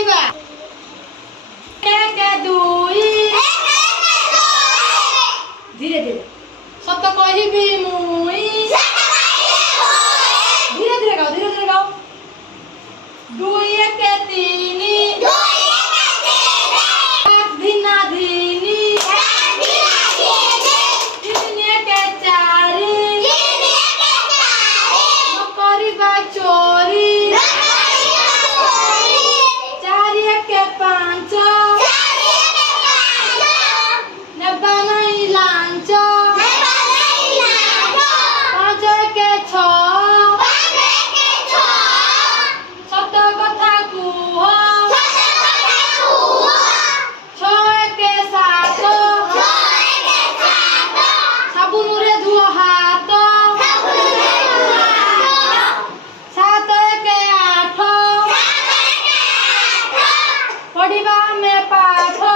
କହିବା ଏକ ଦୁଇ ଧୀରେ ଧୀରେ ସତ କହିବି ମୁଇଁ ଧୀରେ ଧୀରେ ଗାओ ଦୁଇ ଏକ ତିନି ଧିନା ଧିନି ତିନି ଏକ ଚାରି ନ କରିବା ଚୋରି ଚାରି ଏକ ପାଞ୍ଚ ନେବା ନାହିଁ ଲାଞ୍ଚ ପାଞ୍ଚ ଏକ ଛଅ ସତ କଥା କୁହ ଛଅ ଏକ ସାତ ସାବୁନରେ ଧୁଅ ହାତ ସାତ ଏକ ଆଠ ପଢିବା ଆମେ ପାଠ